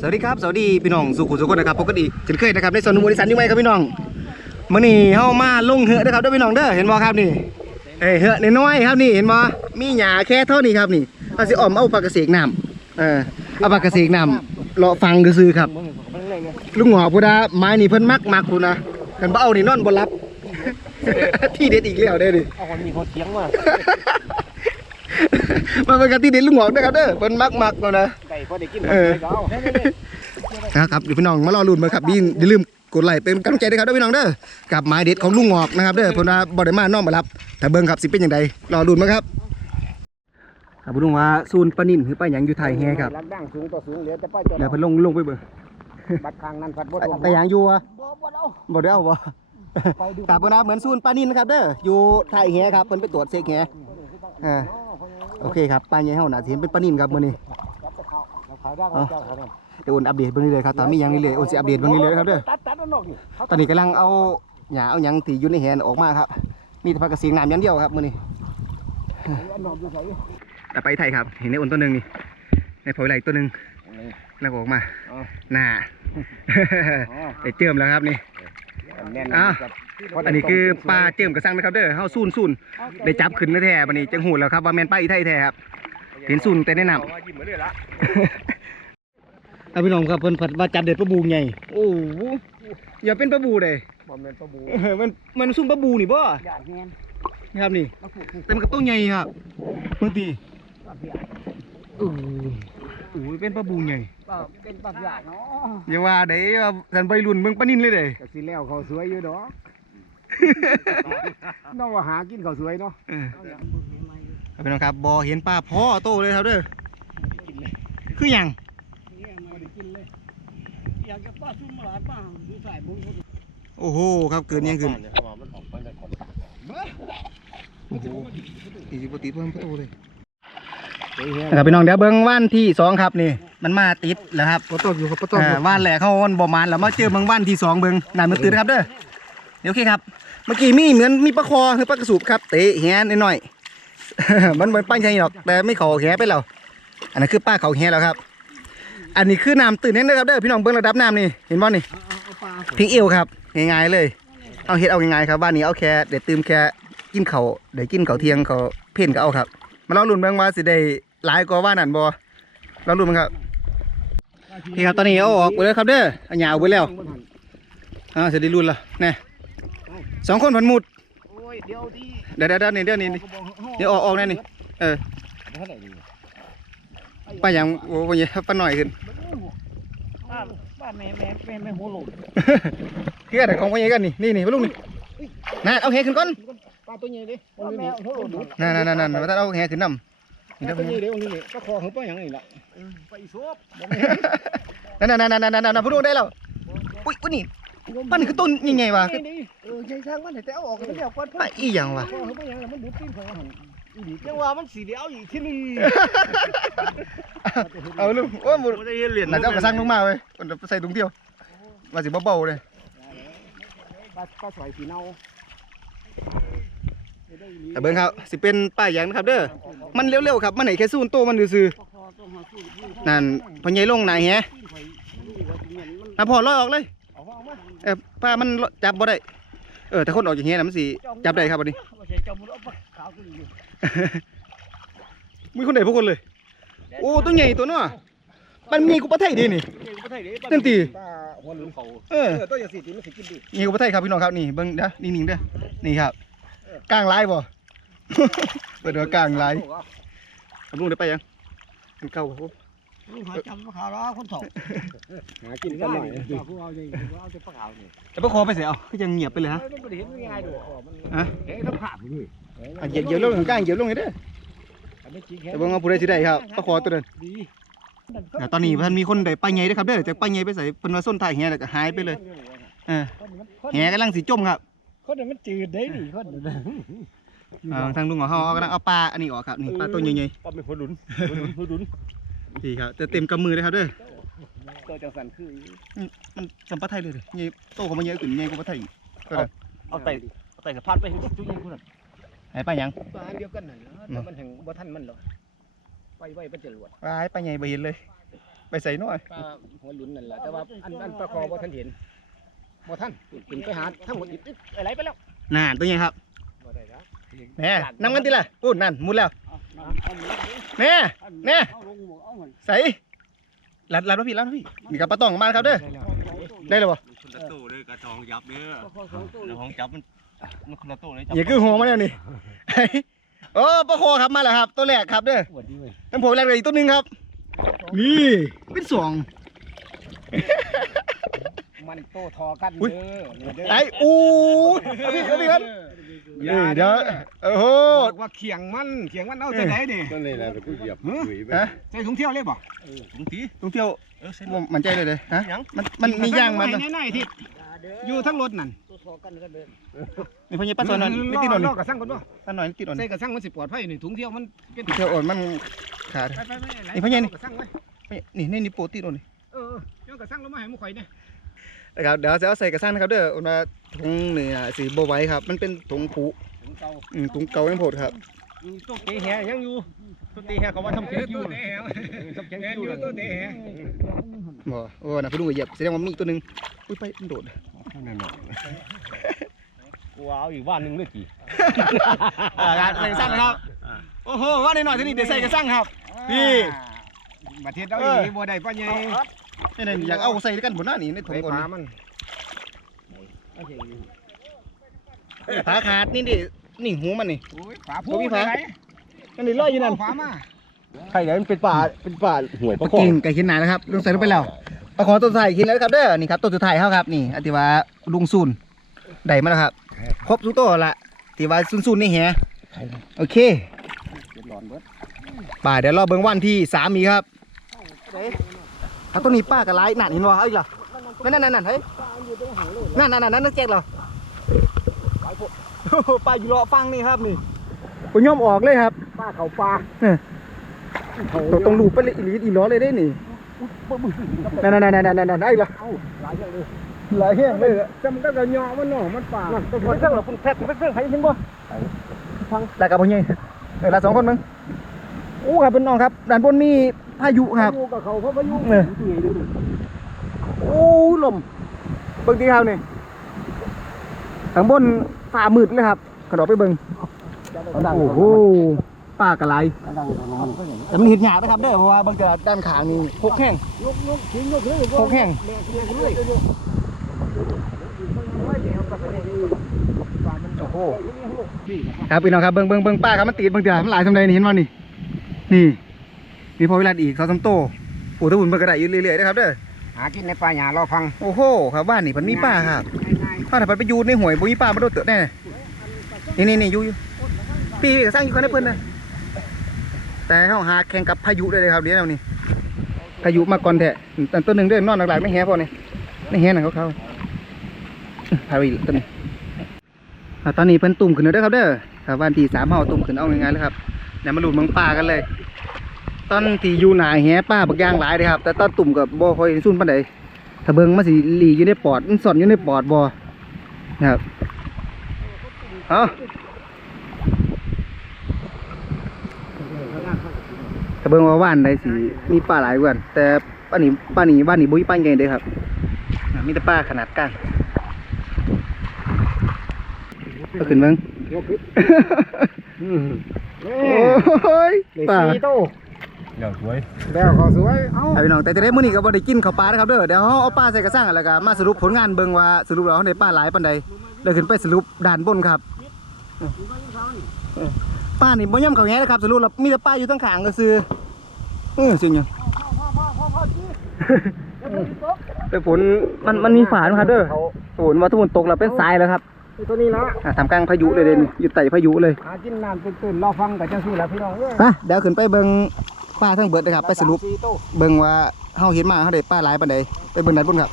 สวัสดีครับสวัสดีพี่น้องสุขุมสุขคนนะครับปกติเช่นเคยนะครับในสวนนุมบริสันยังไงครับพี่น้องมื่อนี้เฮามาลงเหอะนะครับเด้อพี่น้องเด้อเห็นบ่ครับนี่เอ้ยเหอะน้อยครับนี่เห็นบ่มีหญ้าแค่เท่านี้ครับนี่เอาสิอ้อมเอาปลากระเสกน้ำเออเอาปลากระเสกน้ำเลาะฟังซื่อครับ ลุงหงอพุดาไม้นี่เพิ่นมักมักพุนะกันบ่เอานี่นอนบ่หลับที่เด็ดอีกแล้วเด้อดิเอาคนมีคนเถียงมา มาเป็นกันที่เด็ดลุงหงอกนะครับเด้อเพิ่นมักมักเอานะไก่พอได้กินเออไก่ก็เอานะครับเดี๋ยวพี่น้องมารอลุ้นมาครับพี่อย่าลืมกดไลค์เป็นกำลังใจด้วยครับเด้อพี่น้องเด้อกับหมายเด็ดของลุงหงอกนะครับเด้อเพนว่าบ่ได้มาน้องมารับแต่เบิ่งครับสิเป็นอย่างไรรอลุ้นมาครับครับพี่ลุงว่าซูนปลานิ่นหรือปลาหยังอยู่ไทยแฮครับรักดั้งสูงต่อสูงเหลือแต่ป้าจอดเดี๋ยวเพิ่นลงลงไปเบิ่งบัดคางนั้นพัดบ่ปลาตรงปลาหยังอยู่วะบ่บ่เอาบ่ได้เอาบ่ครับเพิ่นว่าเหมือนซูนปลานิ่นนะครับเด้ออยู่ไทยแฮครับเพิ่นไปตรวจเช็คแฮอ่า โอเคครับปลาใหญ่เฮาน่าสิเห็นเป็นปลานิ่นครับมื้อนี้จับไปเขาเราขายดั้งเจ้าเขาเนี่ยเดี๋ยวโอนอัปเดตเบิ่งนี้เลยครับถ้ามีหยังนี่เลยโอนสิอัปเดตเบิ่งนี้เลยครับเด้อตัดตัดอันนอกนี่เขาตอนนี้กำลังเอาหญ้าเอาหยังที่อยู่ในแหนออกมาครับ มีแต่ปลากระเสียงน้ำอย่างเดียวครับมื้อนี้อันนอกอยู่ไสแต่ไปไทยครับ เห็นในอ้นตัวหนึ่งนี่ในผอยไหลตัวหนึ่งแล้วก็ออกมาอ๋อหน้าอ๋อได้เจิมแล้วครับนี่แน่น อะอันนี้คือปลาเจิมกระสังนะครับเด้อเฮาซูนซูนได้จับขึ้นแล้วแท้บัดนี้จังหูแล้วครับว่าแม่นปลาอีไทยแท้ครับเห็นซูนแต่ในน้ำว่ายิ้มมาเลยละเอาพี่น้องครับเพิ่นผัดว่าจับเด็ดปลาบูใหญ่โอ้โหอย่าเป็นปลาบูเลยบ่แม่นปลาบูเออมันมันซุ่มปลาบูนี่บ่ญาติแม่นนะครับนี่มาผูกผูกแต่มันก็ตัวใหญ่ครับบางทีปลาเปียกโอ้โหโอ้ยเป็นปลาบูใหญ่ปลาเป็นปลาเปียกเนาะอย่าว่าได้ว่าสันไปรุ่นเมืองปลานินเลยเด้ก็สิแล้วเขาสวยอยู่ดอก น้องว่าหากินเขาสวยเนาะเออเอาพี่น้องครับบอเห็นปลาพ่อโตเลยครับเด้อคือหยังเนี่ยมาได้กินเลยอยากจะป้าซุ่มหลานป้าดูสายบุญโอ้โหครับเกินยังขึ้นมันออกไปได้ของตาโอ้โหตีสิบติดเพิ่มโตเลยครับพี่น้องเดี๋ยวเบิ้งว่านที่สองครับนี่ มันมาติดแล้วครับปต้นอยู่กับปต้นอ่าว่านแหลกเขาวันบ่มานแล้วมาเจอเบิ้งว่านที่สองเบิ้งนานมือตื่นครับเด้อเดี๋ยว โอเคครับ เมื่อกี้มีเหมือนมีปลาคอคือปลากระสูบครับ เตะแหนหน่อยๆมันเหมือนป้าใช่หรอก แต่ไม่เขาแหไปแล้ว อันนั้นคือป้าเขาแหแล้วครับ อันนี้คือน้ำตื่นเน้นนะครับเด้อพี่น้องเบิ้งระดับน้ำนี่เห็นบ่นี่เอาปลาพริกเอวครับง่ายๆเลย เอาเฮ็ดเอาง่ายๆครับบ้านนี้เอาแค่เด็ดตืมแค่กินเขาวได้กินเขาเทียงเขาเพ่นก็เอาครับ มาลองลุ้นเบิ่งว่าสิได้หลายกว่าว่านั่นบ่ลองลุ้นมันครับนี่ครับตอนนี้เอาออกไปเลยครับเด้อเอาหยาเอาไปแล้วอ่าสิได้ลุ้นละแน่ สองคนพันหมุดโอ้ยเดี๋ยวดีเดี๋ยวเดี๋ยวเดี๋ยวนี่เดี๋ยวนี่นี่เดี๋ยวออกออกแน่นี่เออเท่าไหร่ดีป้าหยังโอ้ยป้าหน่อยขึ้นบ้านบ้านแม่แม่แม่แม่หัวโหลดเฮียแต่ของป้าใหญ่กันนี่นี่นี่ป้าลุงนี่นั่นเอาแหขึ้นก่อนปลาตัวใหญ่ดิแม่หัวโหลดนั่นนั่นนั่นนั่นมาเอาแหขึ้นนำนี่ปเด้ลาอตัวใหญ่เดี๋ยวนี้ก็คอของป้าอย่างนี้ละไปอีซบนั่นนั่นนั่นนั่นนั่นนั่นพูดได้แล้วอุ้ยอุ้ยนี่ ปั้นคือต้นยังไงวะเออใช่ช่างมันแต่เอาออกแล้วก่อนป้าอีหยังวะคอของป้าอย่างมันดูดตีนของมันยังว่ามันสีเดียวอีกที่นึงเอาลูกโอ้ยหมดได้เห็นเหรียญน่าจะเอากระซังลงมาเว้ยมันจะใส่ถุงเดียวว่าสิเบาๆเลยปลาปลาสวยสีเนาแต่เบิ้งครับสิเป็นป้ายหยังนะครับเด้อ มันเร็วๆครับ มันไหนแค่สู้โตมันซื่อๆนั่นพอใหญ่ลงไหนแฮะน่ะพอลอยออกเลยเอาว่ามาเออป้ามันจับบ่ได้ เออแต่คนออกอย่างเงี้ยนะมันสิจับได้ครับบัดนี้ไม่ใช่เจ้าบุญเอาปลาขาวขึ้นอยู่มีคนใดพวกคนเลย โอ้ตัวใหญ่ตัวเนาะมันมีกูปลาไทยดีนี่ นั่นติปลาหัวหลุมเขาเออ เออตัวอย่างสีตีมันสิกินดินี่กูปลาไทยครับพี่น้องครับนี่เบิ้งเด้อนี่นิ่งๆเด้อนี่ครับกลางลายบ่ เปิดว่ากลางลายทำลุงได้ไปยังมันเก่าครับผม ลูกหาจำปลาขาวแล้วคนสองหากินกันหน่อยพวกเอาอย่างนี้เอาแต่ปลาขาวนี่แต่ปลาคอไปเสียเอาคือยังเงียบไปเลยฮะมันไม่ได้เห็นง่ายดูมันฮะเอ๊ะต้องขาดนี่อะเหยียบเหยียบลงกลางเหยียบลงนี่เด้อไม่จริงแต่เบิ่งเอาผู้ใดสิได้ครับปลาคอตัวนั้นดีอะตอนนี้เพิ่นมีคนได้ปลาใหญ่เด้อครับเด้อแต่ปลาใหญ่ไปใส่เพิ่นว่าส้นท้ายแหแล้วก็หายไปเลยเออแหกำลังสิจมครับคนนั้นมันจืดได้ดิคนอ่าทางลุงของเฮาเอากำลังเอาปลาอันนี้ออกครับนี่ปลาตัวใหญ่ปลาเป็นหัวหลุนหัวหลุนๆนี่ ครับจะเต็มกำมือเลยครับเด้อตัวจังสันคือมันสัมปะไทยเลยเด้อใหญ่โตของมันใหญ่ขึ้นใหญ่กว่าปลาไทยอีกก็ได้เอาไต่เอาไต่สะพานไปให้จุ๊ยคุณน่ะหายปลาหยังปลาเดียวกันน่ะแต่มันแห่งบ่ทันมันหรอกไปไว้เป็นจรวดปลาหายปลาใหญ่บ่เห็นเลย ไปใส่น้อยปลาหัวหลุนนั่นแหละแต่ว่าอันอันปลาคอบ่ทันเห็นบ่ทันขึ้นไปหาทั้งหมดอีกอะไรไปแล้วน่นตัวใหญ่ครับบ่ได้ละแหน่นั่งกันติล่ะพูดนั่นมุดแล้ว แหน่แหน่เอาลงเอาเงินใส่รัดรัดมาพี่รัดมาพี่นี่ครับปลาตองมาครับเด้อได้เลยบ่คนละตู้เลยกระทองยับเด้อเดี๋ยวของจับมันมันคนละตู้เลยจับอย่าคือหัวมาแล้วนี่โอ้ปลาโคครับมาแล้วครับ ตัวแรกครับเด้อปวดดีเว้ยน้ำผมแรกเลยอีกตัวหนึงครับ นี่เป็นสองมันโตทอกันอุ๊ยเด้อเด้อไอ้อู้เอาพี่เอาพี่ครับ เอ้ยเดี๋ยวโอ้โหบอกว่าเขียงมันเขียงมันเอาแต่ไหนดิก็เลยแหละกูเหยียบถุยไปฮะใส่ถุงเที่ยวเลยบ่ถุงทีต้องเที่ยวเออเส้นผมมั่นใจเลยเลยฮะมันมันมีย่างมันในในที่อยู่ทั้งรถนั่นมีพญาปลาสอนหน่อยไม่ติดหน่อยลนี่อกกระสังก่อนบ่ปลาหน่อยติดหน่อยใส่กระสังมันสิปลอดภัยนี่ถุงเที่ยวมันเป็นเที่ยวอ่อนมันขาดไปไปไปไหนี่พ่อใหญ่นี่กระสังไว้นี่นี่นี่โปรตีนหน่อยเออเดี๋ยวกระสังลงมาให้หมุข่อยเนี่ย นะครับเดี๋ยวจะเอาใส่กระสังนะครับเด้อเอามาถุงเนี่ยสีโบไว้ครับ มันเป็นถุงผูถุงเก่าอืมถุงเก่ายังโผดครับอยู่ตัวเตะแหยังอยู่ตัวเตะแหเขาว่าทำแข็งคิวตัวเตะแหทำแข็งคิวตัวเตะแหบ่โอ้นะพี่ลุงก็เหยียบแสดงว่ามีอีกตัวหนึงอุ้ยไปมันโดดกูเอาอีกบ้านหนึงเลยกี่อ่าการใส่กระสังนะครับโอ้โหว่าหน่อยๆเท่านี้เดี๋ยวใส่กระสังครับพี่ประเทศเราอีบ่ได้ป้าใหญ่ นี่นี่อยากเอาใส่ด้วยกันบนหน้านี่ในถุไปงก่อนปลานี่มันขาขาดนี่ดินี่หูมันนี่โอ้ยปลาบ่มีฝานั่นนี่ลอยอยู่นั่นฝามาใครเดี๋ยวมันเป็นป่าเป็นป่าห่วยปปลาลาคอกิ่งไก่ขินหนานะครับลุงใส่ลงไปแล้วปลาขอตัวสุดท้ายขินแล้วครับเด้อนี่ครับตัวสุดท้ายเขาครับนี่อธิว่าลุงซูนได้มาแล้วครับ ครบทุกตัวละที่ว่าซุนๆนี่แฮะโอเคหลอนเบิดป่าเดี๋ยวรอเบิ่งวันที่สามมีครับ เอาตัวนี้ป้ากับไล่นั่นเห็นบ่เอาอีกเหรอนั่นนั่นนั่นเฮ้ยนั่นนั่นนั่นนั่นแจ๊กเหรอโอ้โหป้าอยู่รอฟังนี่ครับนี่ผมยอมออกเลยครับปลาเขาปลาตรงตรงลูปไปเลยอีหลีอีล้อเลยได้นี่นั่นนั่นนั่นนั่นนั่นได้เหรอหลายอย่างเลยหลายแห้งเลยอะจำก็กระยอมันเนาะมันปลามันเป็นเครื่องเหรอคุณแพ็คคุณเป็นเครื่องใครยิงบ่ฟังได้กับพ่อใหญ่เออละสองคนมึงโอ้ครับเป็นน้องครับด้านบนมี พายุครับอยู่กับเขาเพราะว่าอยู่เออโอ้ลมเบิ่งที่เขานี่ข้างบนฝ่ามืดเลยครับกระโดดไปเบิ่งโอ้โหป้ากระไรแต่มันเห็นหยาบนะครับเด้อเพราะว่าบางทีด้านขางนี่พกแห้งยกยกทิ้งยกเลยพกแห้งแม่เลี้ยงเลยโอ้โหครับพี่น้องครับเบิ่งเบิ่งเบิ่งป้าครับมันติดบางทีมันหลายทำไรนี่เห็นบ่นี่นี่ มีพอเวลาอีกเขาทำโตโอ้ถ้าบุญเบิ่งกระไดอยู่เรื่อยๆนะครับเด้อหากินในป่าหญ้าเราฟังโอ้โหครับบ้านนี่มันมีป้าครับถ้าถ้าไปอยู่ในหวยบ่มีป้ามาโดนเตอะแน่นี่นี่นี่อยู่อยู่พี่ก็สร้างอยู่คนในเพิ่นนะแต่เฮาหาแข่งกับพายุได้เลยครับเดี๋ยวเอานี่พายุมาก่อนแท้อันตัวหนึงเด้อนอนหลักๆไม่แห่พอนี่ไม่แห่นั่นเขาเขาพาไปอีกตัวนี้อ่าตอนนี้เพิ่นตุ่มขึ้นแล้วเด้อครับเด้อครับวันที่3เฮาตุ่มขึ้นเอาง่ายๆเลยครับเดี๋ยวมาลุ้นเมืองป่ากันเลย ตอนที่อยู่หน้าแห่ป้าบักอย่างหลายเลยครับ แต่ตอนตุ่มก็บ่ค่อยซุ่นปานใดถ้าเบิ่งมันสิหลีอยู่ในปอดมันซ่อนอยู่ในปอดบ่นะครับเอาถ้าเบิ่งว่าว่านใดสิมีปลาหลายกว่าแต่ป้านี่ป้านี่บ้านนี่บ่มีปลาใหญ่เด้อครับอ่ามีแต่ปลาขนาดกลางก็ขึ้นเบิ่งโอ้ยปลาสี่โต เดี๋ยวสวยแล้วเขาสวย เอ้าเอาพี่น้องแต่จะได้มื้อนี้ก็บ่ได้กินข้าวปลานะครับเด้อเดี๋ยวเฮาเอาปลาใส่กระสังแล้วก็มาสรุปผลงานเบิ่งว่าสรุปแล้วเฮาได้ปลาหลายปานใดแล้วขึ้นไปสรุปด้านบนครับเออปลานี่บ่ย่ํเข้าแหนะครับสรุปแล้วมีแต่ปลาอยู่ทั้งข้างก็ซื่อเออสิ่งหยังแต่ฝนมันมันมีฝานะครับเด้อฝนว่าทุกคนตกแล้วเป็นทรายแล้วครับตัวนี้ละอ่าทำกลางพายุเลยเด้นี่อยู่ใต้พายุเลยหากินน้ำตื่นๆเราฟังกับจังซี่ละพี่น้องเอ้ยไปเดี๋ยวขึ้นไปเบิ่ง ปลาทั้งเบิดนะครับ ไปสรุปสี่โตเบิ่งว่าเฮาเห็นมาเฮาได้ปลาหลายปานใดไปเบิ่งด้านบนครับ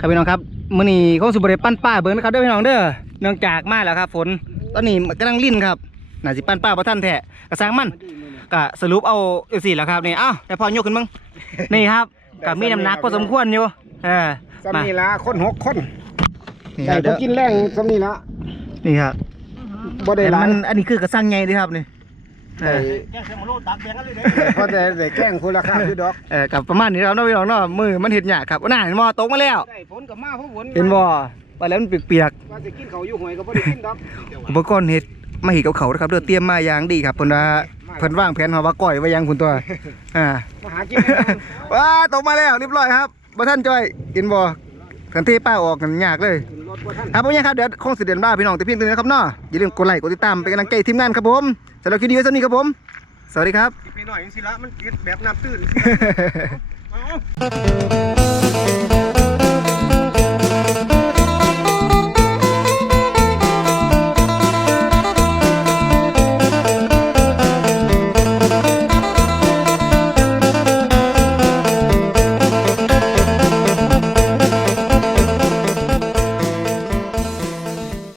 ครับพี่น้องครับมื้อนี้คงสิบ่ได้ปั้นปลาเบิ่งนะครับเด้อพี่น้องเด้อเนื่องจากมาแล้วครับฝนตอนนี้กำลังลิ้นครับน่าสิปั้นปลาบ่ทันแท้ก็สร้างมันก็สรุปเอาจังซี่แหละครับนี่เอ้าแต่พอยกขึ้นเบิ่งนี่ครับก็มีน้ำหนักพอสมควรอยู่เออสำมานี่ละคนหกคนนี่คได้รับเขาเดี๋ยวกินแรงสำนี่ละนี่ครับบ่ได้แต่หลายมันอันนี้คือกระสังใหญ่เด้อครับนี่ เออแกงเสียมาโลตักแบงกันเลยเด้เพราะแต่ได้แกล้งคนละข้ามอยู่ดอกเออกับประมาณนี้ครับเน้องพี่น้องเนาะมือมันเห็ดหยากครับน่าเห็นบ่ตกมาแล้วได้ฝนกับมาเพราะฝนเห็นบ่ว่าแล้วมันเปียกว่าสิกินเขาวอยู่หวยก็บ่ได้กินดอกๆอุปกรณ์เห็ดมาเห็ดกับเขานะครับเด้อเตรียมมาอย่างดีครับเพิ่นว่าเพิ่นวางแผนเฮาว่าก้อยไว้อยังคุณตัวอ่ามาหากินว้าตกมาแล้วเรียบร้อยครับบ่ท่านจ้อยเห็นบ่ กันที่ป้าออกกันยากเลยขึ้นรถบ่ทันครับผมยังครับเดี๋ยวคงสิเดินบ้าพี่น้องแต่เพียงเท่านี้นะครับเนาะอย่าลืมกดไลค์กดติดตามเป็นกำลังใจให้ทีมงานครับผมสำหรับคลิปนี้ไว้เท่านี้ครับผม สวัสดีครับไปหน่อยจังสิละมันเฮ็ดแบบน้ำตื้น Hehehe